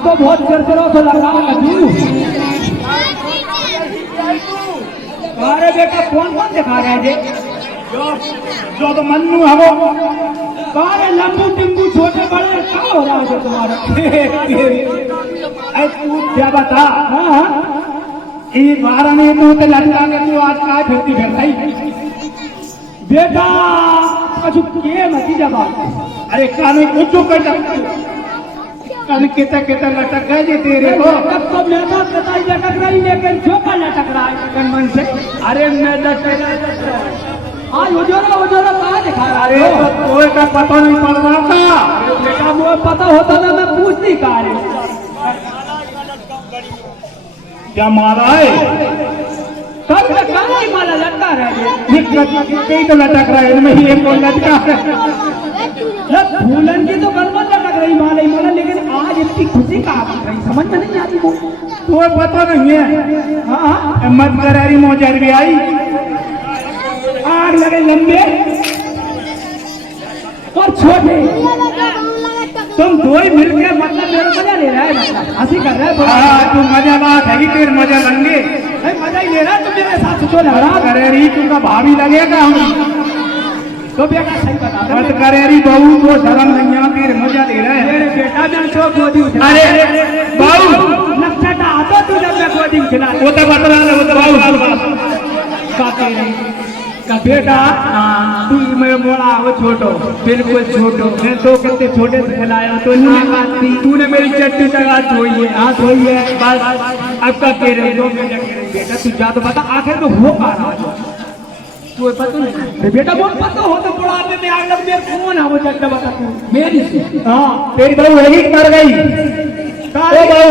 तो बहुत चिरचिरा तो लग रहा है तू। अरे बेटा कौन कौन दिखा रहे हैं जो तो मन्नू है वो। अरे लंबू टिम्बू छोटे बड़े क्या हो रहा है तुम्हारा? तू क्या बता। हाँ ये 12 ने मुंह पे लटका के तू आज का फिरती फिरताई बेटा कछु के मती जवाब। अरे कानून उच्चो कर कान केता केता लटक गए जे तेरे को। तब तो मेरा कताई लटक रही लेकिन जो का लटक रहा है मन से। अरे मैं आज उजोरा कहाँ दिखा रहा है? कोई का पता नहीं पड़ रहा था। बेटा मुझे पता होता था मैं पूछती कहा रे। क्या मारा है? कब तक कहाँ ही माला लटका रहा है? कई तो लटक रहा है इनमें ही एक लटका है। फूलन की तो गलबन लटक रही माला लेकिन आज इतनी खुशी कहाँ बन रही समझ में नहीं आती वो। तो पता नहीं है। हाँ मत करारी मौजर भी आई आग लगे लंबे और छोटे तुम दो ही मिलकर मतलब मेरा मजा ले रहा है हंसी कर रहा है। तू मजा बात है तेरे मजा लंगे मजा ही ले रहा है तुम मेरे साथ तो लग रहा करेरी तुमका भाभी लगेगा हम तो बेटा सही बता मत करेरी बहू को शर्म नहीं आती तेरे मजा ले रहा है। मेरे बेटा जब चौक गोदी उठा अरे बहू नक्शा आता तू जब मैं गोदी उठा वो तो बता रहा है वो तो बहू का बेटा तू मैं मोड़ा वो छोटो बिल्कुल छोटो मैं तो कितने छोटे से खिलाया तो नहीं तूने मेरी चट्टी जगह धोई है हाथ धोई है बस अब का कह रहे बेटा तू जा तो बता आखिर में हो पा रहा तू पता नहीं बेटा वो पता हो तो बुढ़ापे में आग लग मेरे कौन है वो चट्टा बता तू मेरी हाँ तेरी बहू है कि मर गई? ओ बहू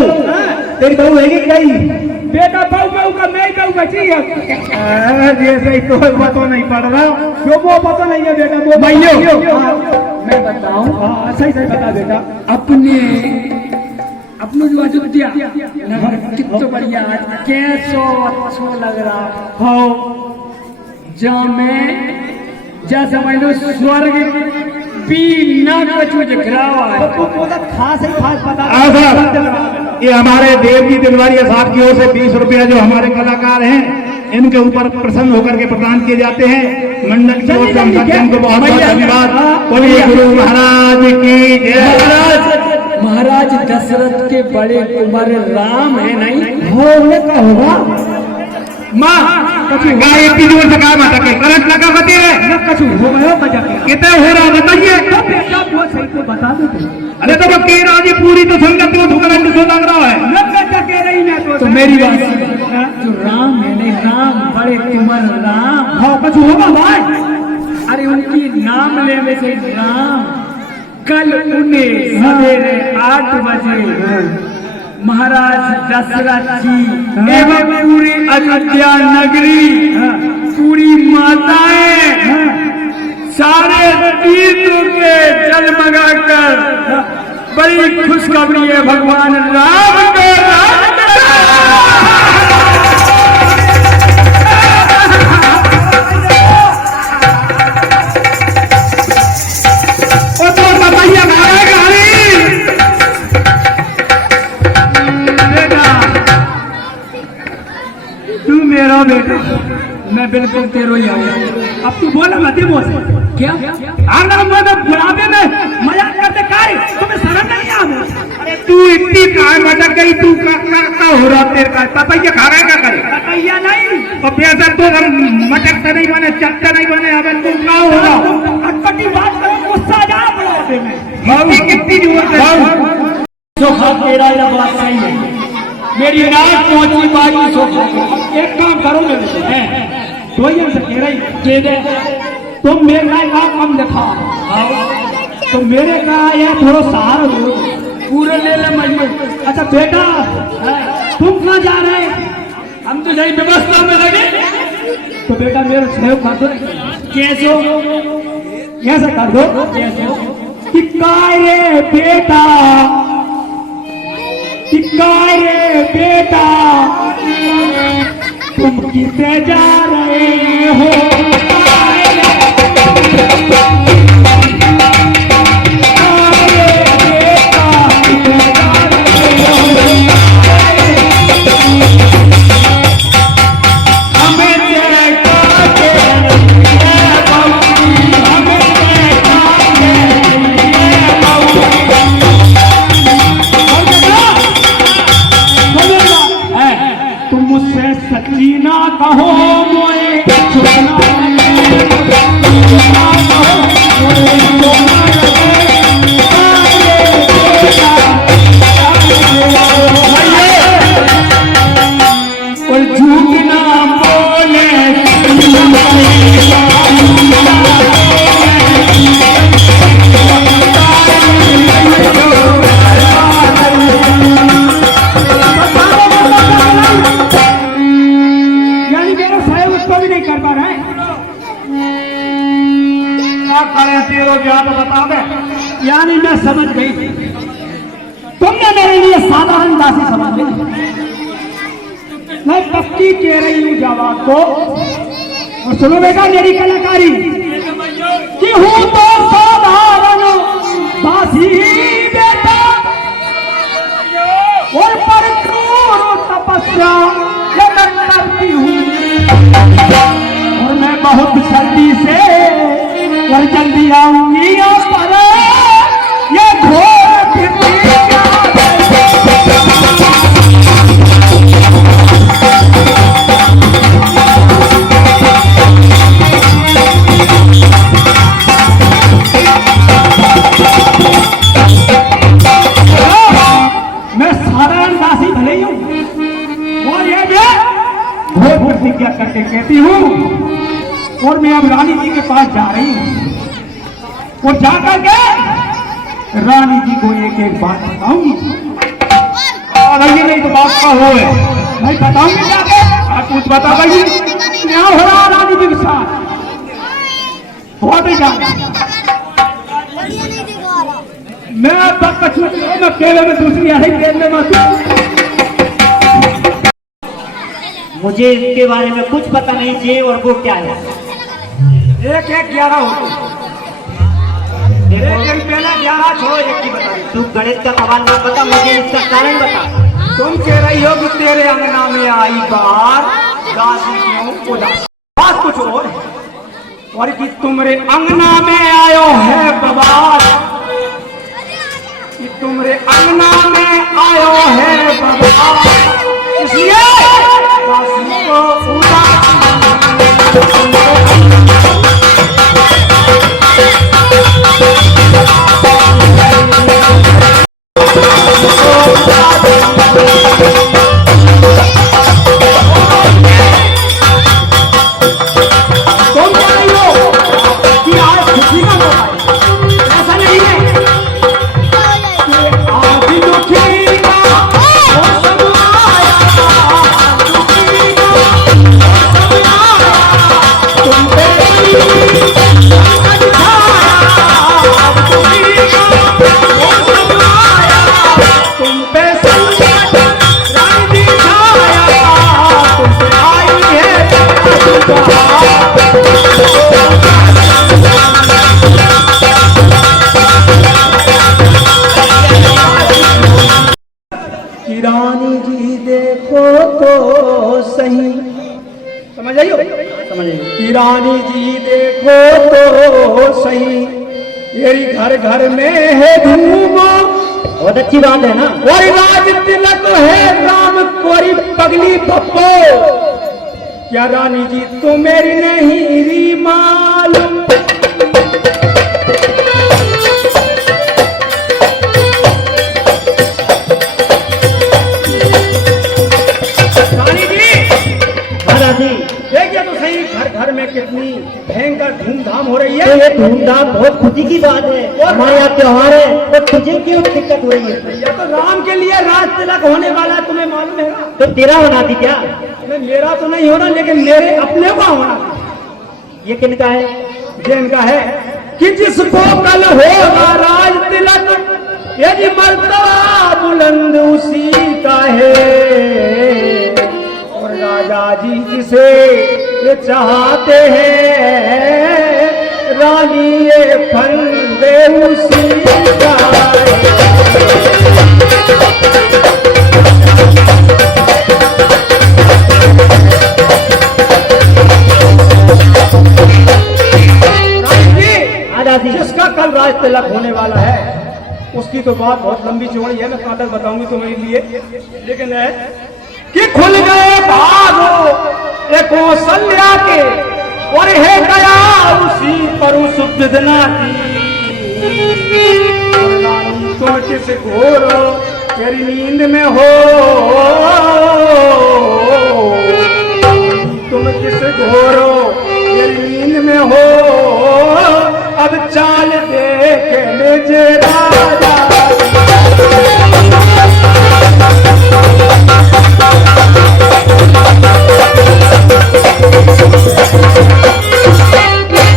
तेरी बहू है कि गई? बेटा बहू का मैं बहू बची है जैसे ही कोई पता नहीं पड़ रहा जो वो पता नहीं है बेटा वो मैं बताऊं। हाँ सही बता बेटा अपने जो अयोध्या कितना बढ़िया कैसो अच्छा लग रहा हो जहाँ मैं जा समझ लो स्वर्ग भी ना कुछ दिख रहा है खास ही खास पता। ये हमारे देवजी दिलवारिया साहब की ओर से 20 रुपया जो हमारे कलाकार हैं इनके ऊपर प्रसन्न होकर के प्रदान किए जाते हैं। मंडल की ओर से हम सबके इनको बहुत बहुत धन्यवाद। बोलिए गुरु महाराज की जय। महाराज दशरथ के बड़े कुंवर राम है नहीं हो उन्हें क्या होगा माँ गाय इतनी जोर से गाय माता के करंट लगा होती है कछु हो गया मजा कितना हो रहा बताइए। तो बेटा वो सही तो बता दो अरे तो वो कह रहा जी पूरी तो संगत को करंट सो लग रहा है बेटा कह रही मैं तो मेरी बात जो राम है नहीं राम बड़े कुंवर राम हाँ कछु होगा भाई। अरे उनकी नाम लेने से राम कल उन्हें सवेरे 8 बजे महाराज दशरथ जी एवं पूरी अयोध्या नगरी पूरी माताएं सारे तीर्थों के जलमगाकर बड़ी खुशखबरी है भगवान राम को बेटा मैं बिल्कुल तेरो ही आऊंगा। अब तू बोला मत बोल क्या आना मैं बुढ़ापे में मजाक करते काय तुम्हें शर्म नहीं आ रही? अरे तू इतनी काय मटक गई तू का हो रहा तेरे का पपैया खा रहा क्या करे पपैया नहीं और पैसा तो हम मटकता नहीं बने चकता नहीं बने अब तू का हो रहा अटपटी बात करो गुस्सा जा बुढ़ापे में मम्मी कितनी जोर से सोखा तेरा या बात सही है मेरी नाक पहुंची बाकी सोखा एक काम करो मेरे तो ये से कह रही दे दे तुम मेरे का कम दिखा तो मेरे का ये थोड़ा सहारा दो पूरे ले ले मजबूर। अच्छा बेटा तुम कहाँ जा रहे हैं? हम तो यही व्यवस्था में लगे तो बेटा मेरा सहयोग कर दो कैसे कैसे कर दो कि काय रे बेटा, कि काय रे बेटा, तुम किसे जा रहे हो? काय रे बेटा, किसे जा रहे हो? हमें देखा के हमें देखा के तुम मुझसे सच्ची ना कहो मोए छुपना कहो मोए सोना और झूठ ना बोले यानी मेरा साहब उसको भी नहीं कर पा रहा है। क्या करें तेरो क्या तो बता दे। यानी मैं समझ गई, तुमने मेरे लिए साधारण दासी समझ ली। मैं पक्की कह रही हूँ जवाब को, और सुनो बेटा मेरी कलाकारी कि हूँ तो साधारण दासी बेटा, और पर क्रूर तपस्या ये मैं करती हूँ, और मैं बहुत जल्दी से और जल्दी आऊंगी पर ये घोर मैं साधारण दासी भले ही हूँ, और ये घोर प्रतिज्ञा करके कहती हूँ, और मैं अब रानी जी के पास जा रही हूँ, और जाकर के रानी जी को एक एक बात बताऊंगी। नहीं नहीं तो बात का हो है। नहीं बताऊंगी जाके, कुछ बता भाई। क्या हो रहा है रानी जी के साथ, बहुत ही जाना मैं तब कछू मैं केले में दूसरी आई केले में मुझे इसके बारे में कुछ पता नहीं चाहिए। और वो क्या है? 1-1-11 होते, एक पहला 11 छोड़ो, एक की बता। तू गणित का सवाल ना बता, मुझे इसका कारण बता। तुम कह रही हो कि तेरे अंगना में आई बार दासी क्यों उदास, बात कुछ और कि तुम्हारे अंगना में आयो है बबार, कि तुम्हारे अंगना में आयो है बबार, इसलिए दासी को उदास। तुम कह रही हो कि आज खुशी का मौका है, ऐसा नहीं है कि आज दुखी का मौसम आया, दुखी का मौसम आया, तुम पे संकट छाया, दुखी का मौसम आया, तुम पे संकट रानी छाया, तुम पे आई है कि रानी जी देखो तो सही, समझ आइयो, समझिए। कि रानी जी देखो तो सही, मेरी घर घर में है धूम, बहुत अच्छी बात है ना। और राज तिलक है राम कोरी पगली पप्पो, क्या रानी जी तो मेरी नहीं री मालूम। रानी जी, महाराजी, देखिए तो सही घर घर में कितनी भयंकर धूमधाम हो रही तो है। ये धूमधाम बहुत खुशी की बात है, हमारे यहाँ त्योहार है, तो तुझे क्यों दिक्कत हो रही है? ये तो राम के लिए राज तिलक होने वाला है, तुम्हें मालूम है ना? तो तेरा होना थी क्या? नहीं, मेरा तो नहीं होना, लेकिन मेरे अपने का होना। ये किनका है? जिनका है कि जिसको कल होगा राज तिलक, यदि मर्तबा बुलंद उसी का है। और राजा जी जिसे ये चाहते हैं, रानी ये फंदे उसी का है। जिसका कल राज तिलक होने वाला है, उसकी तो बात बहुत लंबी चौड़ी है, मैं कहाँ तक बताऊंगी तुम्हारे लिए, लेकिन है कि खुल गए भागो एक कौशल्या के, और है गया उसी पर उस विदना की। तुम किस घोर तेरी नींद में हो, तुम किस घोर तेरी नींद में हो, अब चाल देख ले राजा।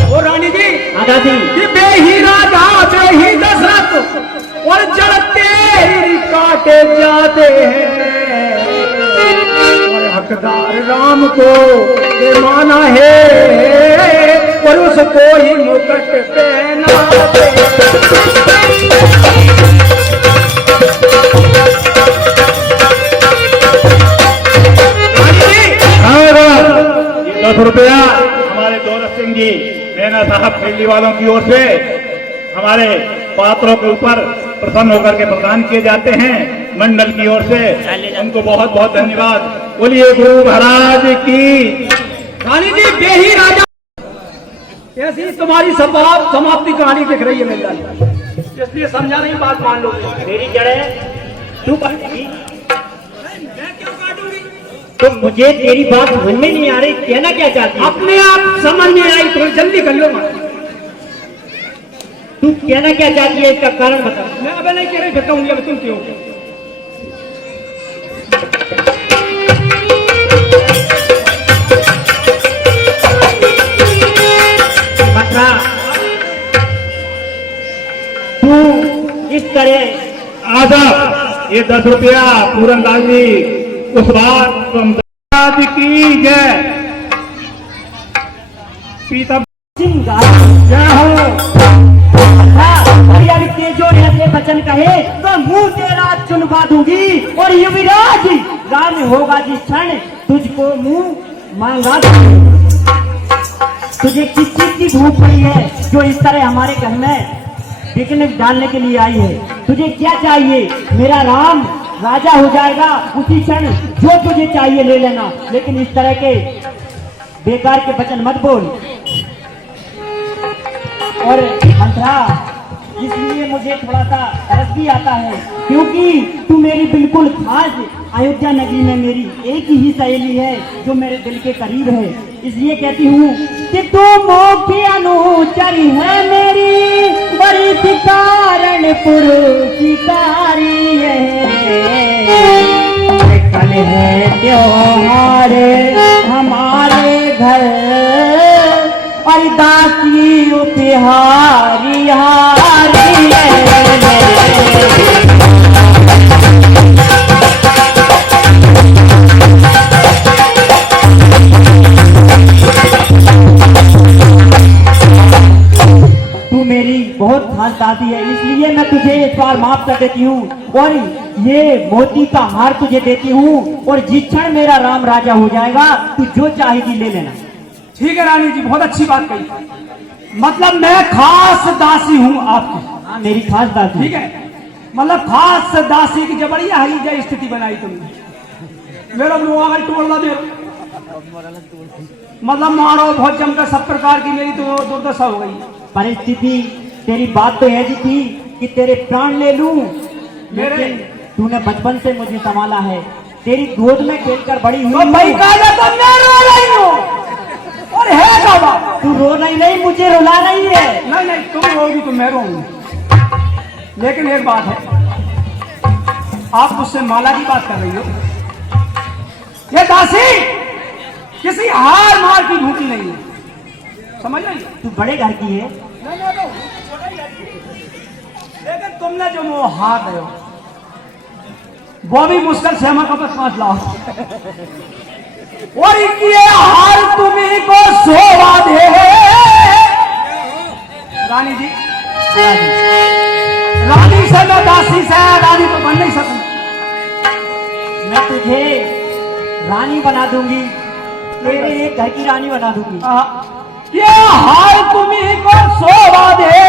ओ रानी जी, कि बेही राजा बेही दशरथ, और जड़ तेरी काटे जाते हैं, और हकदार राम को ये माना है, और उसको ही मुकुट पहनाते। ₹10 हमारे दौलत सिंह जी नैना साहब खेली वालों की ओर से हमारे पात्रों के ऊपर प्रसन्न होकर के प्रदान किए जाते हैं मंडल की ओर से। उनको बहुत बहुत धन्यवाद। बोलिए गुरु महाराज की। रानी जी बेही राजा, ऐसी तुम्हारी समाप्ति कहानी दिख रही है मेरी लाल, इसलिए समझा नहीं, बात मान लो। मेरी जड़ें तू काटेगी, तो मुझे तेरी बात समझ में नहीं आ रही, कहना क्या चाहती है? अपने आप समझ में आई, थोड़ी जल्दी कर लो। तू कहना क्या चाहती है, इसका कारण बता। मैं अब नहीं कह रही, फिर कहूंगी अब तुम क्यों। तू इस तरह आधा ये ₹10 पूरन लाल जी उस बात की जय। पीता जय हो। तेजो ऐसे वचन कहे तो मुंह तेरा चुनवा दूंगी, और युवराज राज होगा जिस क्षण तुझको मुंह मांगा दूंगी। तुझे किस चीज की भूख पड़ी है जो इस तरह हमारे घर में पिकनिक डालने के लिए आई है? तुझे क्या चाहिए? मेरा राम राजा हो जाएगा उसी क्षण, जो तुझे चाहिए ले लेना, लेकिन इस तरह के बेकार के वचन मत बोल। और मंत्रा, इसलिए मुझे थोड़ा सा रस भी आता है, क्योंकि तू मेरी बिल्कुल खास अयोध्या नगरी में मेरी एक ही सहेली है जो मेरे दिल के करीब है। इसलिए कहती हूँ कि तू मोक्षी अनुचरी है मेरी, बड़ी कारणपुर की कारी है। कल है त्योहार हमारे घर, और दासी उपहारी हारी है। तू मेरी बहुत खास दासी है, इसलिए मैं तुझे इस बार माफ कर देती हूँ, और ये मोती का हार तुझे देती हूँ, और जिस क्षण मेरा राम राजा हो जाएगा तू जो चाहेगी ले लेना। ठीक है रानी जी, बहुत अच्छी बात कही। मतलब मैं खास दासी हूँ आपकी। हाँ, मेरी खास दासी। ठीक है, मतलब खास दासी की जबड़िया हरी जय स्थिति बनाई तुमने। मेरा मुआवजा तोड़ना दे, मतलब मारो बहुत जमकर, सब प्रकार की मेरी तो दुर्दशा हो गई। परिस्थिति तेरी बात तो ऐसी थी कि तेरे प्राण ले लूं, मेरे तूने बचपन से मुझे संभाला है, तेरी गोद में खेलकर बड़ी हुई। तो भाई काला तो मैं रो रही हूँ, और है बाबा तू रो नहीं, मुझे रुला रही है। नहीं नहीं, तुम रोगी तो मैं रोऊंगी। लेकिन एक बात है, आप मुझसे माला की बात कर रही हो। ये दासी किसी हार मार की भूखी नहीं है, समझ रही? तू बड़े घर की है, लेकिन तुमने जो वो हाथ है वो भी मुश्किल से हमारे पास 5 लाख और ये हाल तुम्ही को शोभा दे रानी जी रानी से मैं दासी से रानी तो बन नहीं सकूं। मैं तुझे रानी बना दूंगी, तेरे एक घर की रानी बना दूंगी। ये हाल तुम्ही को शोभा दे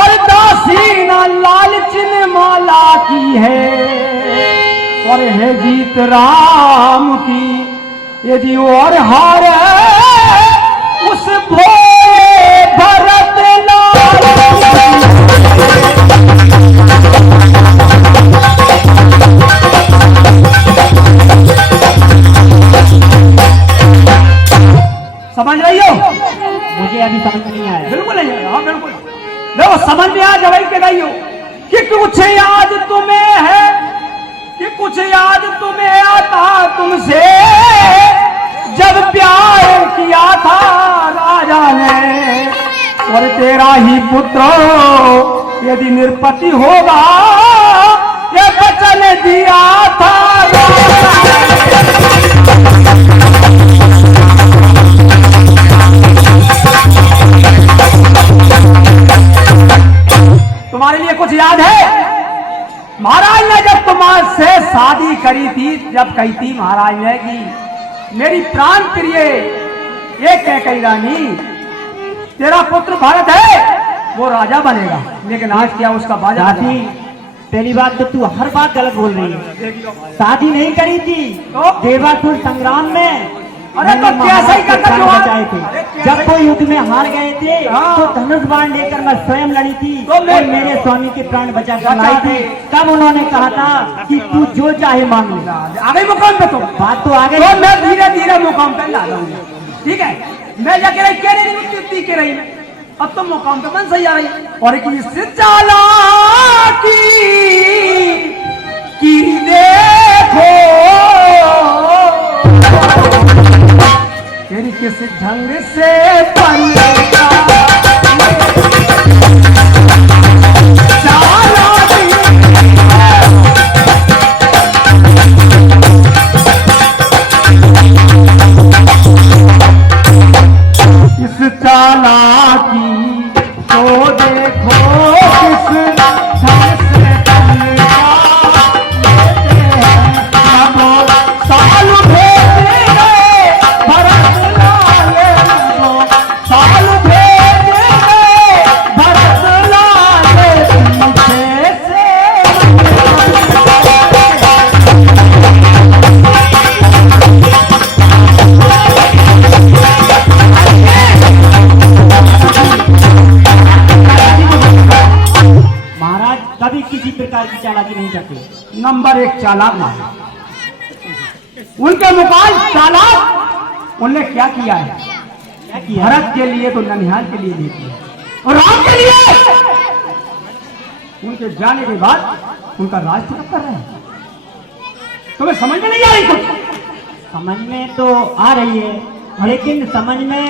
और दासी ना लालचिन माला की है और है जीत राम की यदि और हार उस भोले भरत लाल समझ रही हो? मुझे अभी समझ में नहीं आया। बिल्कुल नहीं आया। हाँ बिल्कुल देखो समझ में आ जाए के नहीं हो कि कुछ याद तुम्हें है कि कुछ याद तुम्हें आता तुमसे जब प्यार किया था राजा ने और तेरा ही पुत्र यदि निरपति होगा ये वचन दिया था तुम्हारे लिए कुछ याद है? महाराज ने जब तुम्हारे शादी करी थी जब कही थी महाराज ने कि मेरी प्राण प्रिय ये कह कही रानी तेरा पुत्र भरत है वो राजा बनेगा, लेकिन आज क्या उसका बाजा दादी पहली बात तो तू हर बात गलत बोल रही है। शादी नहीं करी थी तो? देवासुर संग्राम में अरे तो कैसे ही करता प्राण जवाब? बचाए थे। अरे कैसे? जब वो युद्ध में हार गए थे हाँ। तो धनुष बाण लेकर मैं स्वयं लड़ी थी तो और मेरे स्वामी के प्राण बचा कर लाई थी। तब उन्होंने कहा था कि तू जो चाहे मांग ले। आ गई मुकाम पे तुम बात तो आ गई। तो मैं धीरे धीरे मुकाम पे ला दूंगा, ठीक है? मैं जाके रही कह रही के रही अब तुम मुकाम पे मन सही आ रही और एक चालाकी की देखो तेरी किस ढंग से बनेगा चालाकी इस चालाकी तो देखो किस ढंग से बनेगा साल भेज गए भरत लाल साल भेज गए भरत लाल पीछे से महाराज कभी किसी प्रकार की चालाकी नहीं करते। नंबर 1 चालाक महाराज उनके मुकाल चालाक उनने क्या किया है? क्या किया? भरत के लिए तो ननिहाल के लिए नहीं किया और राम के लिए उनके जाने के बाद उनका राज तरफ कर रहे हैं। तुम्हें समझ में नहीं आ रही कुछ? समझ में तो आ रही है लेकिन समझ में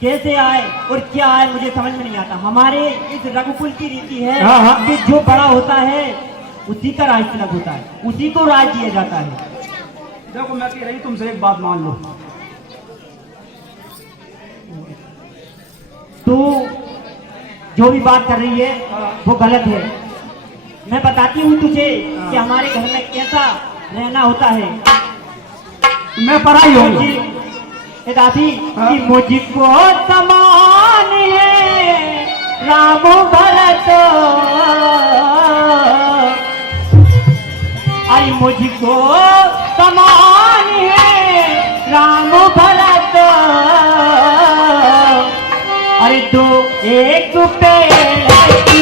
कैसे आए और क्या आए मुझे समझ में नहीं आता। हमारे इस रघुकुल की रीति है हाँ, हाँ। कि जो बड़ा होता है उसी का राज तिलक होता है, उसी को राज दिया जाता है। देखो मैं कह रही तुमसे एक बात मान लो, तो जो भी बात कर रही है वो गलत है। मैं बताती हूँ तुझे कि हमारे घर में कैसा रहना होता है। मैं पढ़ाई होंगी ए दादी कि मुझको समान है राम भरत आई मुझको समान है राम भरत अरे दो एक पेड़ की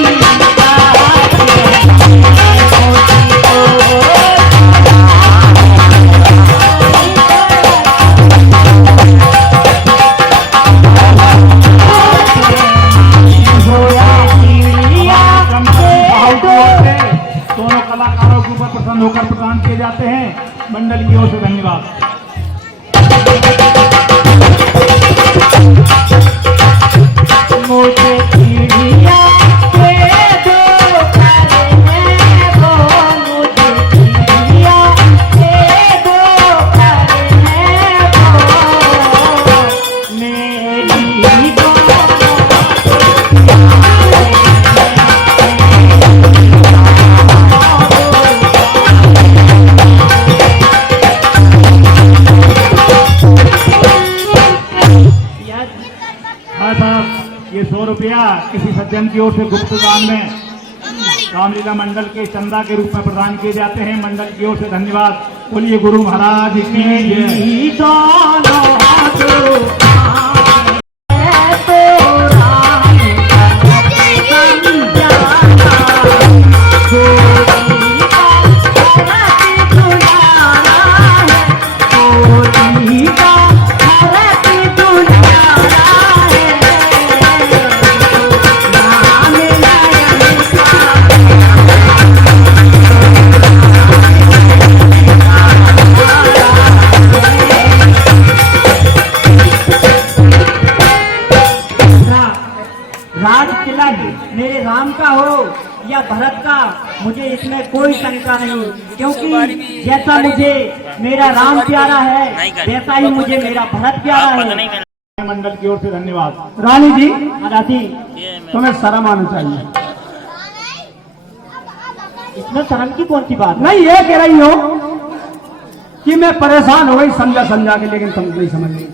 दोनों कलाकारों के ऊपर प्रसन्न होकर प्रदान किए जाते हैं। मंडल की ओर से धन्यवाद। ये 100 रुपया किसी सज्जन की ओर से गुप्त दान में रामलीला मंडल के चंदा के रूप में प्रदान किए जाते हैं। मंडल की ओर से धन्यवाद। बोलिए गुरु महाराज की जय। राज किला मेरे राम का हो या भरत का, मुझे इसमें कोई शंका नहीं, क्योंकि जैसा मुझे मेरा राम प्यारा है वैसा ही मुझे मेरा भरत प्यारा है। मंडल की ओर से धन्यवाद। रानी जी राजी, तुम्हें शर्म आनी चाहिए। इसमें शर्म की कौन सी बात? नहीं, ये कह रही हो कि मैं परेशान हो गई समझा के, लेकिन तुम नहीं समझ रही।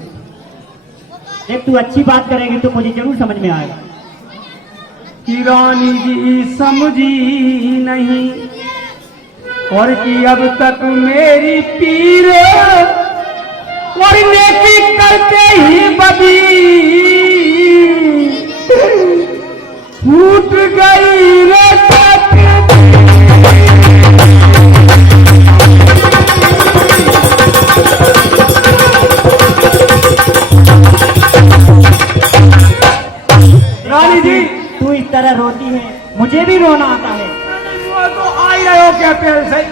देख, तू अच्छी बात करेगी तो मुझे जरूर समझ में आएगा। कि रानी जी समझी नहीं और कि अब तक मेरी पीर और नेकी करते ही बदी फूट गई रे रानी जी। तू इस तरह रोती है, मुझे भी रोना आता है। वो तो आ ही रहे हो क्या पेड़ से।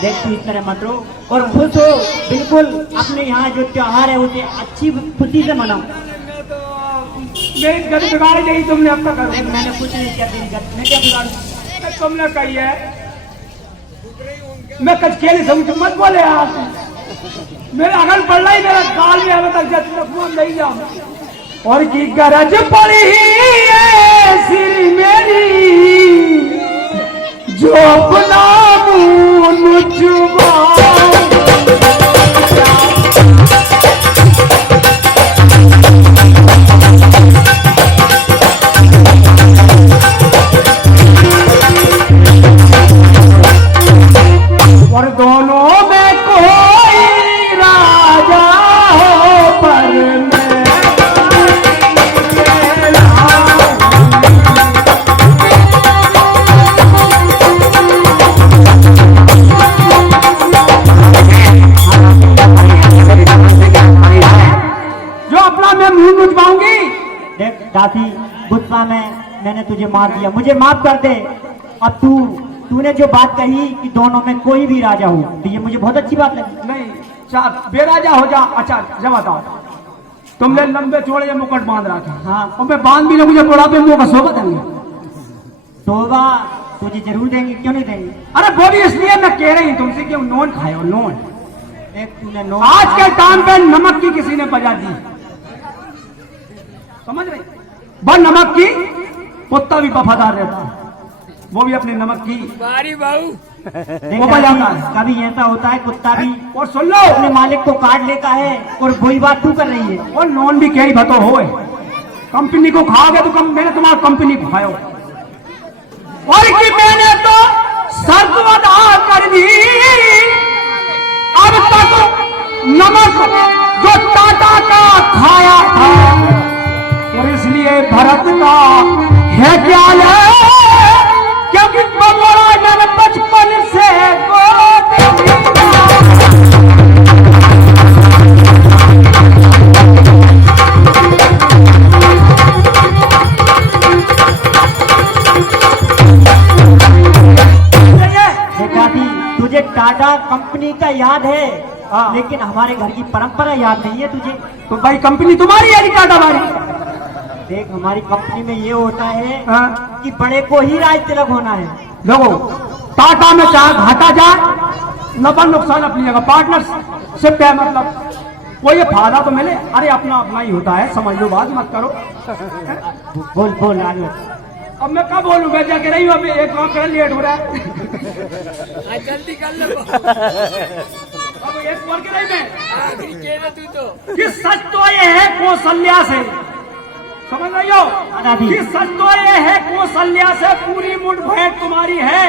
देख, तू इस तरह मत रो और खुश हो। बिल्कुल अपने यहाँ जो त्योहार है उसे अच्छी खुशी से मनाओ। मेरी गति बिगाड़ी नहीं तुमने अब तक। देख, मैंने कुछ नहीं किया तेरी गति, मैं क्या बिगाड़ू? तुमने कही है मैं कच खेली समझ मत बोले आप। मेरे अगल पड़ रही, मेरा काल में अब तक नहीं जाऊँ। और की गरज पड़ी है सिर मेरी जो अपना मुँह चुबा। और दोनों में कोई राजा हो पर देख दादी, गुस्सा में मैंने तुझे मार दिया, मुझे माफ कर दे। अब तूने जो बात कही कि दोनों में कोई भी राजा हो, तो ये मुझे बहुत अच्छी बात लगी। नहीं, चार बेराजा हो जा। अच्छा जब बताओ, तुमने लंबे चौड़े ये मुकुट बांध रखा। हाँ, और मैं बांध भी ना, मुझे बुढ़ापे मुंह का शोभा देंगे। शोभा तुझे जरूर देंगे, क्यों नहीं देंगे? अरे वो भी इसलिए मैं कह रही हूँ तुमसे कि नोन खाए हो। नोन एक तूने नो आज के टाइम पे नमक की किसी ने बजा दी, समझ रही? बस नमक की कुत्ता भी वफादार रहता है, वो भी अपने नमक की वो बजाता है। कभी ऐसा होता है कुत्ता भी और सुन लो, अपने मालिक को काट लेता है, और वही बात तू कर रही है। और नॉन भी कई भतो हो, कंपनी को खाओगे तो मैंने तुम्हारा कंपनी को खाओ। और कि मैंने तो शर्त अदा कर दी, अब तक नमक जो टाटा का खाया था, और इसलिए भरत का है क्या है, क्योंकि बड़ा जन बचपन से तुझे टाटा कंपनी का याद है, लेकिन हमारे घर की परंपरा याद नहीं है तुझे। तो भाई कंपनी तुम्हारी है टाटा हमारी? देख, हमारी कंपनी में ये होता है कि बड़े को ही राज तिलक होना है। देखो, टाटा में चाहे घाटा जाए, नफा नुकसान अपनी जगह, पार्टनरशिप है, मतलब कोई ये फायदा तो मिले। अरे अपना अपना ही होता है, समझ लो, बात मत करो। बोल आगे। अब मैं कब बोलूं? मैं जाके रही हूँ, अभी एक काम कर, लेट हो रहा है। जल्दी कर लो। अब एक बोल के रही मैं कि सच तो ये है कौशल्या से, समझ रही हो दादी। कि सच तो ये है कौशल्या से पूरी मुठभेड़ तुम्हारी है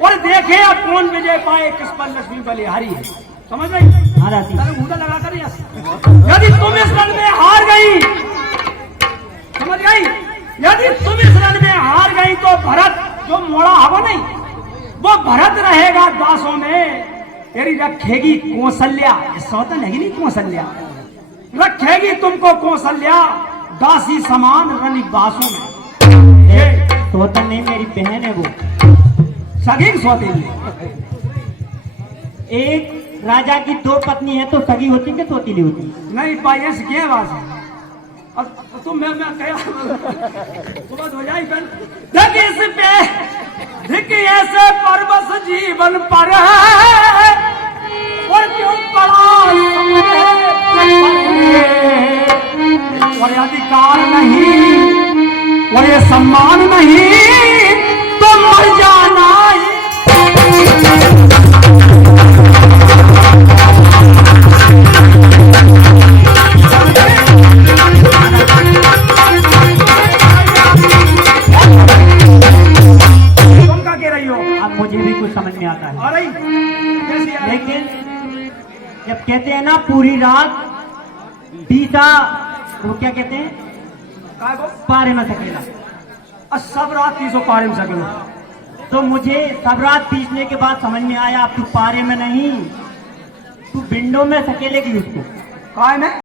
और देखे अब कौन विजय पाए, किस पर लक्ष्मी बलिहारी है। समझ रही? हाँ दादी। अरे ऊदा लगा कर यदि तुम इस रण में हार गई, समझ गई, यदि तुम इस रण में हार गई तो भरत जो मोड़ा हवा नहीं, वो भरत रहेगा दासों में, तेरी रखेगी कौशल्या। सौतन है नहीं कौशल्या, रखेगी तुमको कौशल्या दासी समान रनिबासों में। सौतन नहीं, मेरी बहन है वो। सगी सौतेली। एक राजा की दो पत्नी है तो सगी होती कि सौतीली होती? नहीं पाइए से क्या आवाज है? अब तुम मैं कह सुबह हो जाए फिर देख इस पे देख ऐसे परबस जीवन पर है और क्यों पड़ा और अधिकार नहीं और ये सम्मान नहीं तो मर जाना ही। तुम क्या कह रही हो? अब मुझे भी कुछ समझ में आता है, आ रही कैसी आ रही? लेकिन जब कहते हैं ना पूरी रात बीता, वो क्या कहते हैं, काय को? पारे में सकेला, सब रात 300 पारे में सकेलो। तो मुझे सब रात पीसने के बाद समझ में आया अब तू पारे में नहीं, तू विंडो में सकेलेगी उसको। काय में